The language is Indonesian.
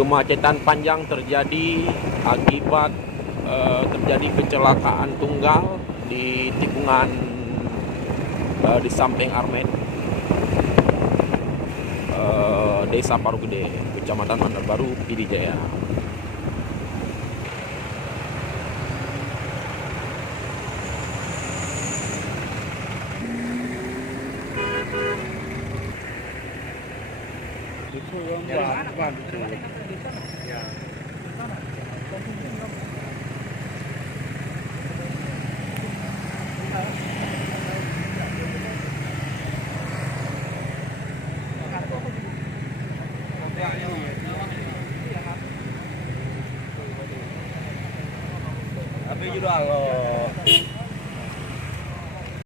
Kemacetan panjang terjadi akibat terjadi kecelakaan tunggal di tikungan di samping Armet, Desa Parugede, Kecamatan Bandar Baru, Pidi Jaya. Itu yang ban itu. Ya. Tapi juga